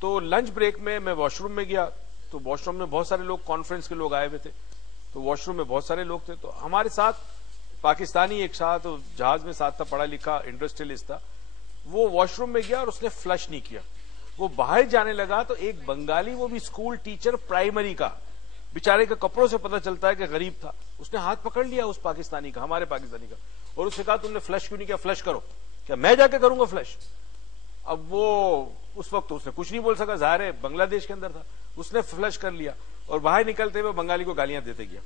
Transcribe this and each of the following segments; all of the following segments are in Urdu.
تو لنچ بریک میں میں واش روم میں گیا تو واش روم میں بہت سارے لوگ کانفرنس کے لوگ آئے ہوئے تھے تو واش روم میں بہت سارے لوگ تھے تو ہمارے ساتھ پاکستانی ایک ساتھ جہاز میں ساتھ تھا پڑھا لکھا انڈسٹریلسٹ تھا وہ واش روم میں گیا اور اس نے فلش نہیں کیا وہ باہر جانے لگا تو ایک بنگالی وہ بھی اسکول ٹیچر پرائمری کا بیچارے کے کپڑوں سے پتہ چلتا ہے کہ غریب تھا اس نے ہاتھ پکڑ لیا اس پاکستانی کا ہمارے پاکستانی کا اور اس نے کہا تم نے فلش کیوں نہیں کیا فلش کرو کیا میں جا کے کروں گا فلش اب وہ اس وقت اس نے کچھ نہیں بول سکا ظاہر ہے بنگلہ دیش کے اندر تھا اس نے فلش کر لیا اور باہر نکلتے ہوئے بنگالی کو گالیاں دیتے گیا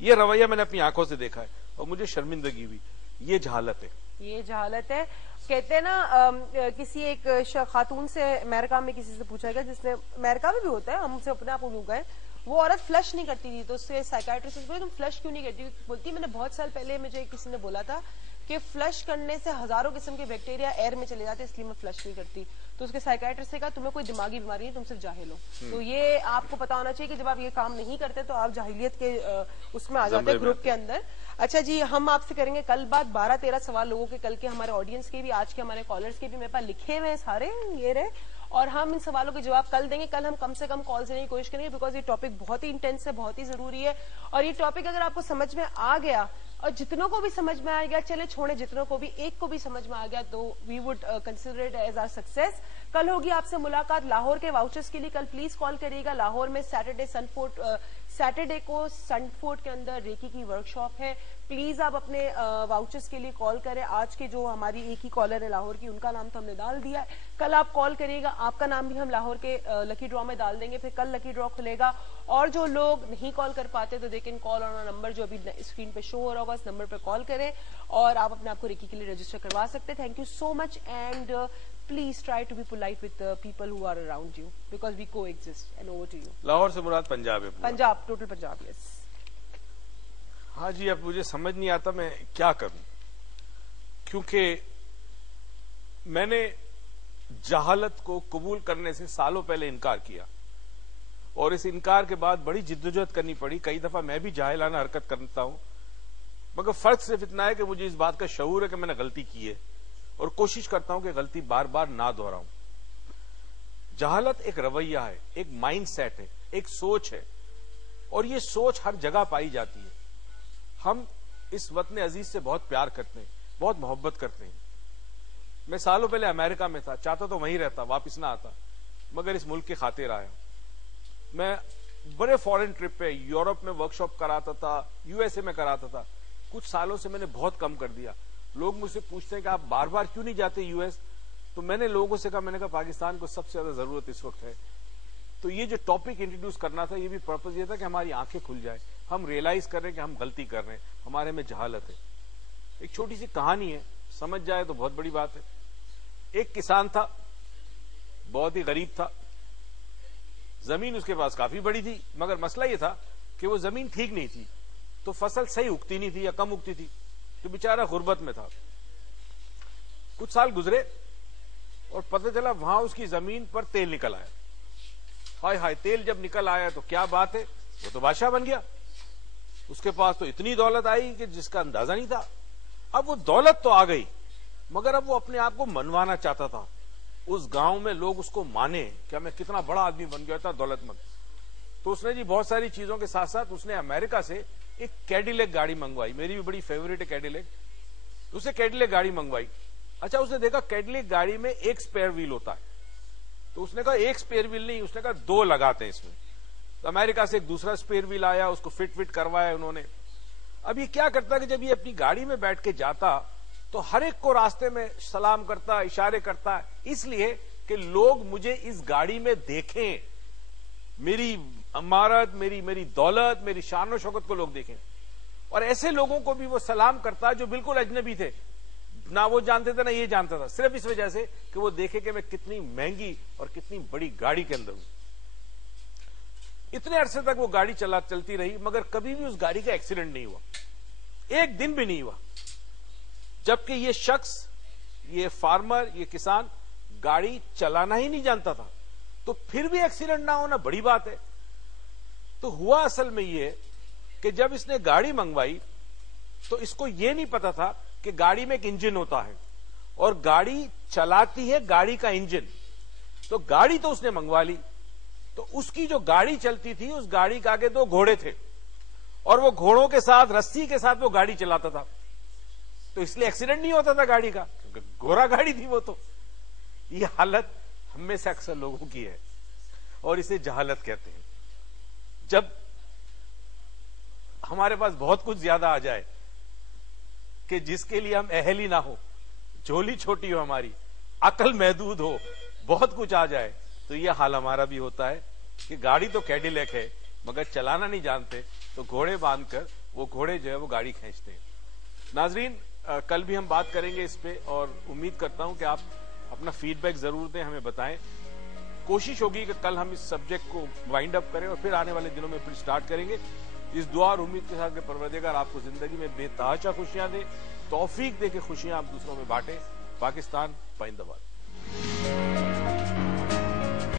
یہ رویہ میں نے اپنی آنکھوں سے دیکھا ہے اور مجھے شرمندگی ہوئی یہ جہالت ہے یہ جہالت ہے کہتے ہیں نا کسی ایک خاتون سے امریکہ میں کسی سے پوچھا گیا جس نے امریکہ میں بھی ہوتا ہے ہم سے اپنے آپ کو گئے وہ عورت فلش نہیں کرتی تھی تو اس سے سائیکائٹرسٹ بولے تم فلش کیوں نہیں کرتی بولتی میں نے بہت سال پہلے مجھے کسی نے بولا تھا کہ فلش کرنے سے ہزاروں قسم کے بیکٹیریا ایئر میں چلے جاتے اس لیے میں فلش نہیں کرتی تو اس کے سائیکائٹرسٹ سے کہا تمہیں کوئی دماغی بیماری نہیں تم صرف جاہل ہو تو یہ آپ کو پتا ہونا چاہیے کہ جب آپ یہ کام نہیں کرتے تو آپ جاہلیت کے اس میں آ جاتے ہیں گروپ کے اندر اچھا جی ہم آپ سے کریں گے کل بات 12-13 سوال لوگوں کے کل کے ہمارے آڈینس کے بھی آج کے ہمارے کالرز کے بھی میرے پاس لکھے ہوئے ہیں سارے یہ رہے اور ہم ان سوالوں کے جواب کل دیں گے کل ہم کم سے کم کال دینے کی کوشش کریں گے بیکاز یہ ٹاپک بہت ہی انٹینس ہے بہت ہی ضروری ہے اور یہ ٹاپک اگر آپ کو سمجھ میں آ گیا اور جتنوں کو بھی سمجھ میں آ گیا چلے چھوڑے جتنوں کو بھی ایک کو بھی سمجھ میں آ گیا تو we would consider it as a successful ہوگی آپ سے ملاقات لاہور کے واؤچرز کے لیے کل پلیز کال کریے گا لاہور میں سیٹرڈے کو سن فورٹ کے اندر ریکی کی ورک شاپ ہے پلیز آپ اپنے واؤچرز کے لیے کال کریں آج کے جو ہماری ایک ہی کالر ہے لاہور کی ان کا نام تو ہم نے ڈال دیا ہے کل آپ کال کریے گا آپ کا نام بھی ہم لاہور کے لکی ڈرا میں ڈال دیں گے پھر کل لکی ڈرا کھلے گا اور جو لوگ نہیں کال کر پاتے تو they can call on number جو ابھی اسکرین پہ شو ہو رہا ہوگا اس نمبر پہ کال کریں اور آپ اپنے آپ کو ریکی کے لیے رجسٹر کروا سکتے ہیں thank you so much and please try to be polite with the people who are around you because we coexist and over to you Lahore سے مراد پنجاب ہے پنجاب ٹوٹل پنجاب یس ہاں جی اب مجھے سمجھ نہیں آتا میں کیا کروں کیونکہ میں نے جہالت کو قبول کرنے سے سالوں پہلے انکار کیا اور اس انکار کے بعد بڑی جدوجہد کرنی پڑی کئی دفعہ میں بھی جاہلانہ حرکت کرتا ہوں مگر فرق صرف اتنا ہے کہ مجھے اس بات کا شعور ہے کہ میں نے غلطی کی ہے اور کوشش کرتا ہوں کہ غلطی بار بار نہ دہراؤں جہالت ایک رویہ ہے ایک مائنڈ سیٹ ہے ایک سوچ ہے اور یہ سوچ ہر جگہ پائی جاتی ہے ہم اس وطن عزیز سے بہت پیار کرتے ہیں بہت محبت کرتے ہیں میں سالوں پہلے امریکہ میں تھا چاہتا تو وہیں رہتا واپس نہ آتا مگر اس ملک کی خاطر آیا میں بڑے فورن ٹرپ پہ یورپ میں ورک شاپ کراتا تھا یو ایس اے میں کراتا تھا کچھ سالوں سے میں نے بہت کم کر دیا لوگ مجھ سے پوچھتے ہیں کہ آپ بار بار کیوں نہیں جاتے یو ایس تو میں نے لوگوں سے کہا میں نے کہا پاکستان کو سب سے زیادہ ضرورت اس وقت ہے تو یہ جو ٹاپک انٹروڈیوس کرنا تھا یہ بھی پرپز یہ تھا کہ ہماری آنکھیں کھل جائے ہم ریئلائز کر رہے ہیں کہ ہم غلطی کر رہے ہیں ہمارے میں جہالت ہے ایک چھوٹی سی کہانی ہے سمجھ جائے تو بہت بڑی بات ہے ایک کسان تھا بہت ہی غریب تھا زمین اس کے پاس کافی بڑی تھی مگر مسئلہ یہ تھا کہ وہ زمین ٹھیک نہیں تھی تو فصل صحیح اگتی نہیں تھی یا کم اگتی تھی تو بیچارہ غربت میں تھا کچھ سال گزرے اور پتہ چلا وہاں اس کی زمین پر تیل نکل آیا ہائے ہائے تیل جب نکل آیا تو کیا بات ہے وہ تو بادشاہ بن گیا اس کے پاس تو اتنی دولت آئی کہ جس کا اندازہ نہیں تھا اب وہ دولت تو آ گئی مگر اب وہ اپنے آپ کو منوانا چاہتا تھا اس گاؤں میں لوگ اس کو مانے کیا میں کتنا بڑا آدمی بن گیا تھا دولت مند تو اس نے جی بہت ساری چیزوں کے ساتھ ساتھ اس نے امریکہ سے ایک کیڈیلیک گاڑی منگوائی میری بھی بڑی فیوریٹ ہے کیڈیلیک اسے کیڈیلیک گاڑی منگوائی اچھا اس نے دیکھا کیڈیلیک گاڑی میں ایک سپیئر ویل ہوتا ہے تو اس نے کہا ایک سپیئر ویل نہیں اس نے کہا 2 لگاتے ہیں اس میں تو امریکہ سے ایک دوسرا سپیئر ویل آیا اس کو فٹ کروایا انہوں نے اب یہ کیا کرتا کہ جب یہ اپنی گاڑی میں بیٹھ کے جاتا تو ہر ایک کو راستے میں سلام کرتا اشارے کرتا اس لیے کہ لوگ مجھے اس گاڑی میں دیکھیں میری عمارت میری دولت میری شان و شوکت کو لوگ دیکھیں اور ایسے لوگوں کو بھی وہ سلام کرتا جو بالکل اجنبی تھے نہ وہ جانتے تھے نہ یہ جانتا تھا صرف اس وجہ سے کہ وہ دیکھے کہ میں کتنی مہنگی اور کتنی بڑی گاڑی کے اندر ہوں اتنے عرصے تک وہ گاڑی چلتی رہی مگر کبھی بھی اس گاڑی کا ایکسیڈنٹ نہیں ہوا ایک دن بھی نہیں ہوا جبکہ یہ شخص یہ فارمر یہ کسان گاڑی چلانا ہی نہیں جانتا تھا تو پھر بھی ایکسیڈنٹ نہ ہونا بڑی بات ہے تو ہوا اصل میں یہ کہ جب اس نے گاڑی منگوائی تو اس کو یہ نہیں پتا تھا کہ گاڑی میں ایک انجن ہوتا ہے اور گاڑی چلاتی ہے گاڑی کا انجن تو گاڑی تو اس نے منگوا لی، تو اس کی جو گاڑی چلتی تھی اس گاڑی کے آگے 2 گھوڑے تھے، اور وہ گھوڑوں کے ساتھ رسی کے ساتھ وہ گاڑی چلاتا تھا، تو اس لیے ایکسیڈنٹ نہیں ہوتا تھا گاڑی کا، کیونکہ گھوڑا گاڑی تھی وہ تو۔ یہ حالت ہم میں سے اکثر لوگوں کی ہے، اور اسے جہالت کہتے ہیں۔ جب ہمارے پاس بہت کچھ زیادہ آ جائے کہ جس کے لیے ہم اہل ہی نہ ہو، جھولی چھوٹی ہو ہماری، عقل محدود ہو، بہت کچھ آ جائے، تو یہ حال ہمارا بھی ہوتا ہے کہ گاڑی تو کیڈیلیک ہے مگر چلانا نہیں جانتے، تو گھوڑے باندھ کر وہ گھوڑے جو ہے وہ گاڑی کھینچتے ہیں۔ ناظرین، کل بھی ہم بات کریں گے اس پہ، اور امید کرتا ہوں کہ آپ اپنا فیڈ بیک ضرور دیں، ہمیں بتائیں۔ کوشش ہوگی کہ کل ہم اس سبجیکٹ کو وائنڈ اپ کریں اور پھر آنے والے دنوں میں پھر سٹارٹ کریں گے، اس دعا اور امید کے ساتھ کہ پروردگار آپ کو زندگی میں بے تحاشا خوشیاں دے، توفیق دے کہ خوشیاں آپ دوسروں میں بانٹیں۔ پاکستان پائندہ باد۔